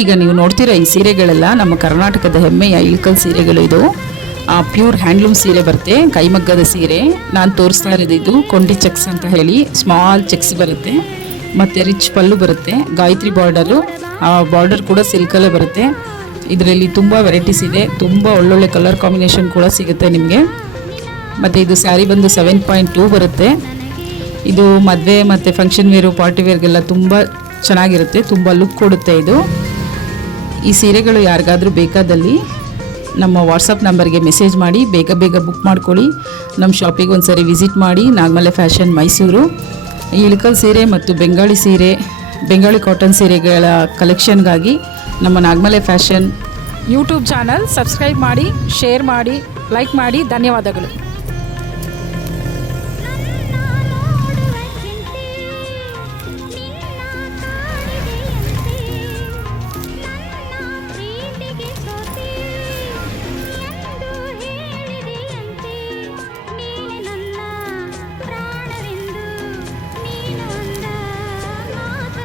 ಈಗ ನೀವು ನೋಡ್ತೀರಾ ಈ ಸೀರೆಗಳೆಲ್ಲ ನಮ್ಮ ಕರ್ನಾಟಕದ ಹೆಮ್ಮೆಯ ಇಳ್ಕಲ್ ಸೀರೆಗಳು. ಇದು ಪ್ಯೂರ್ ಹ್ಯಾಂಡ್ಲೂಮ್ ಸೀರೆ ಬರುತ್ತೆ, ಕೈಮಗ್ಗದ ಸೀರೆ. ನಾನು ತೋರಿಸ್ತಾ ಇರೋದು ಇದು ಕೊಂಡಿ ಚೆಕ್ಸ್ ಅಂತ ಹೇಳಿ, ಸ್ಮಾಲ್ ಚೆಕ್ಸ್ ಬರುತ್ತೆ ಮತ್ತು ರಿಚ್ ಪಲ್ಲು ಬರುತ್ತೆ, ಗಾಯತ್ರಿ ಬಾರ್ಡರು. ಆ ಬಾರ್ಡರ್ ಕೂಡ ಸಿಲ್ಕಲ್ಲೇ ಬರುತ್ತೆ. ಇದರಲ್ಲಿ ತುಂಬ ವೆರೈಟೀಸ್ ಇದೆ, ತುಂಬ ಒಳ್ಳೊಳ್ಳೆ ಕಲರ್ ಕಾಂಬಿನೇಷನ್ ಕೂಡ ಸಿಗುತ್ತೆ ನಿಮಗೆ. ಮತ್ತು ಇದು ಸ್ಯಾರಿ ಬಂದು 7.2 ಬರುತ್ತೆ. ಇದು ಮದುವೆ ಮತ್ತು ಫಂಕ್ಷನ್ ವೇರು, ಪಾರ್ಟಿ ವೇರ್ಗೆಲ್ಲ ತುಂಬ ಚೆನ್ನಾಗಿರುತ್ತೆ, ತುಂಬ ಲುಕ್ ಕೊಡುತ್ತೆ ಇದು. ಈ ಸೀರೆಗಳು ಯಾರಿಗಾದರೂ ಬೇಕಾದಲ್ಲಿ ನಮ್ಮ ವಾಟ್ಸಪ್ ನಂಬರ್ಗೆ ಮೆಸೇಜ್ ಮಾಡಿ ಬೇಗ ಬೇಗ ಬುಕ್ ಮಾಡ್ಕೊಳ್ಳಿ. ನಮ್ಮ ಶಾಪಿಗೆ ಒಂದು ಸರಿ ವಿಸಿಟ್ ಮಾಡಿ, ನಾಗಮಲೆ ಫ್ಯಾಷನ್ ಮೈಸೂರು. ಈ ಇಳಕಲ್ ಸೀರೆ ಮತ್ತು ಬೆಂಗಾಳಿ ಕಾಟನ್ ಸೀರೆಗಳ ಕಲೆಕ್ಷನ್ಗಾಗಿ ನಮ್ಮ Nagamale fashion YouTube channel subscribe ಮಾಡಿ, ಶೇರ್ ಮಾಡಿ, ಲೈಕ್ ಮಾಡಿ. ಧನ್ಯವಾದಗಳು.